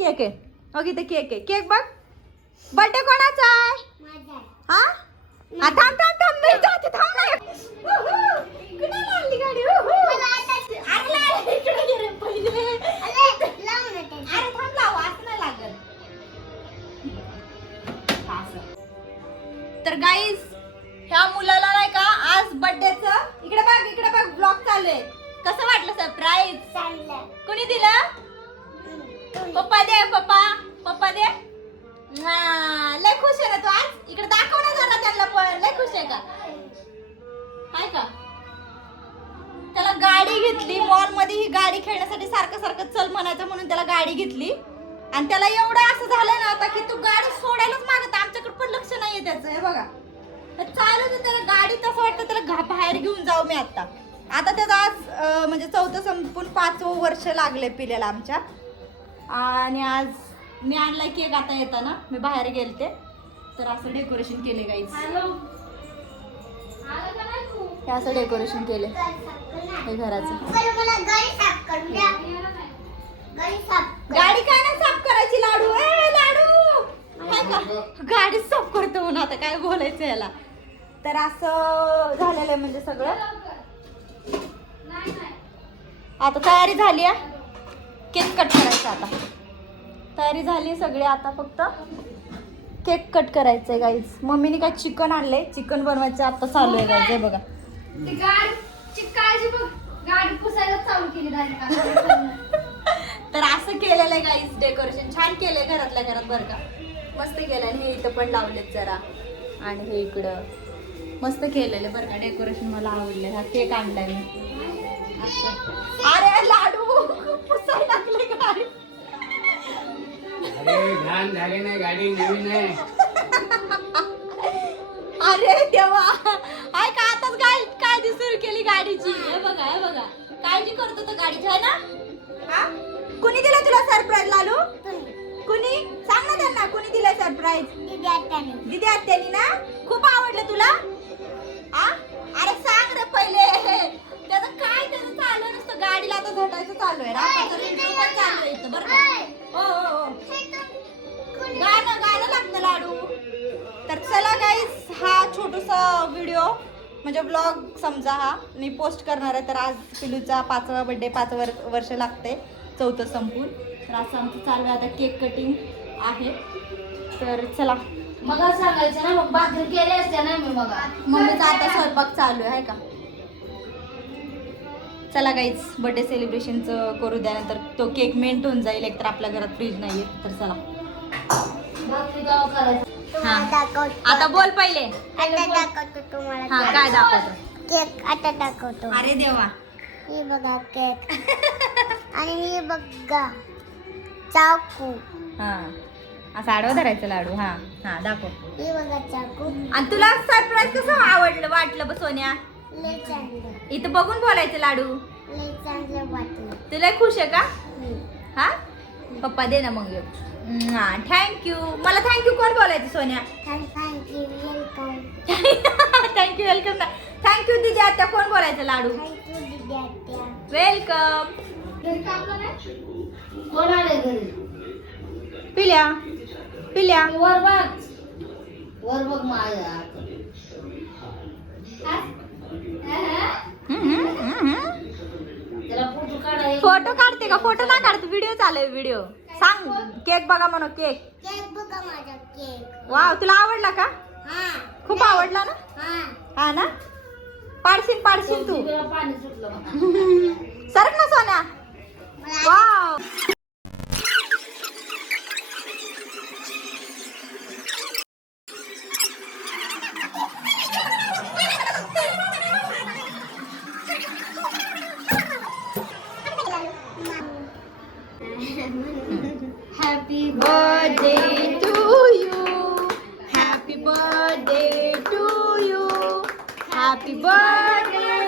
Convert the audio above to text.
Cake आहे. बघ इथे केक आहे. केक बघ. बर्थडे कोणाचा आहे? हा थांब थांब थांब मी जाते. थांब ना. कुठे लागली गाडी? इकडे ये रे पहिले. अरे थांब लाव. असं नाही लागत. तर गाईज ह्या मुलाला नाही का आज बर्थडेचं इकडे बघ ब्लॉग चालू आहे. कसं वाटलं सरप्राईज? कोणी दिलं? पप्पा दे. पप्पा दे. हा लय खुश आहे ना तू आज? इकडे दाखव ना जरा त्यांना पण. लय खुश आहे का? हाय का? त्याला गाडी घेतली मॉल मध्ये. ही गाडी खेळण्यासाठी सारखं चल म्हणायचं म्हणून त्याला गाडी घेतली. आणि त्याला एवढं असं झालंय ना आता की तू गाडी सोडायलाच मागत. आमच्याकडे पण लक्ष नाहीये त्याचं. हे बघा चालू त्याला गाडी. तसं वाटतं त्याला बाहेर घेऊन जाऊ मी आता त्याचं आज म्हणजे 4थं संपून 5वं वर्ष लागले पिल्याला आमच्या. आणि आज मी आणलाय केक. आता येताना मी बाहेर गेलते तर असं डेकोरेशन केले गाईज. हे असं डेकोरेशन केले हे घराचं. गाडी काय नाही साफ करायची. लाडू गाडी साफ करतो म्हणून आता काय बोलायचं याला. तर असं झालेलं आहे म्हणजे सगळं. आता तयारी झाली आहे. केक कट करायचा. आता तयारी झाली सगळी. आता फक्त केक कट करायचंय गाईज. मम्मीने काय चिकन आणलंय. चिकन बनवायचं आता चालू आहे गाईज. हे बघा गाडी पुसायला चालू केली. तर असं केलेलं आहे गाईज डेकोरेशन. छान केलंय घरातल्या घरात बरं का. मस्त केलं. आणि हे इथं पण लावलेत जरा. आणि हे इकडं मस्त केलेलं बरं का डेकोरेशन. मला आवडलं. हा केक आणलाय मी. अरे लाडू पुसायला लागले गाडी. अरे घाण झाली नाही. गाडी नवीन आहे. अरे देवा हाय का आताच काळजी सुरू केली गाडीची. हे बघा काळजी करतो तर गाडीची आहे ना. हा कुणी दिलं तुला सरप्राईज लालू? कुणी सांग ना त्यांना. कुणी दिलं सरप्राईज? दीदी आत्यानी ना. खूप आवडलं तुला? अरे सांग रे पहिले. त्याचं चालू नसतं. गाडीला आता झोटायचं चालू आहे. चालू आहे इथं बरं का. हो गाणं लागतं लाडू. तर चला गाईस हा छोटूसा व्हिडिओ म्हणजे ब्लॉग समजा हा मी पोस्ट करणार आहे. तर आज पिलूचा 5वा बर्थडे. 5 वर्ष लागते 4थं संपून. तर असं आमचं चालू आहे. आता केक कटिंग आहे. तर चला मग सांगायचं ना. मग बाथरूम केले असते ना मी. मम्मीचा आता स्वयंपाक चालू आहे का. चला गाईज बर्थडे सेलिब्रेशनचं करू द्या. नंतर तो केक मेंट होऊन जाईल. एकतर आपल्या घरात फ्रीज नाहीये. तर चला आता बोल पहिले. आता दाखवतो तुम्हाला. हा काय दाखवतो? केक आता दाखवतो. अरे देवा हे बघा केक. आणि हे बघा चाकू. हा असं आडवं धरायचं लाडू. हा दाखव. हे बघा चाकू. आणि तुला सरप्राईज कसं वाटलं बघ सोन्या? लय चांगलं. इथं बघून बोलायचं लाडू. लय चांगलं वाटलं. तुला खुश आहे का? हा पप्पा दे ना मग. हा थँक्यू. मला थँक्यू कोण बोलायचं सोन्या? Thank you welcome. थँक्यू वेलकम ना. थँक्यू दीदी आत्या कोण बोलायचं लाडू? थँक्यू दीदी आत्या. वेलकम. कोण आले घरी? पिल्या वर बघ माझ्या. त्याला फोटो काढाय. फोटो काढते का? फोटो ना काढते. व्हिडिओ चालू आहे. व्हिडिओ सांग. केक बघा म्हणा. केक केक बघा माझा केक. वाव तुला आवडला का? हा खूप आवडला ना. हा ना. पाडशील तू. पाणी सुटलं. सरक ना सोन्या. Wow happy birthday to you. Happy birthday to you. Happy birthday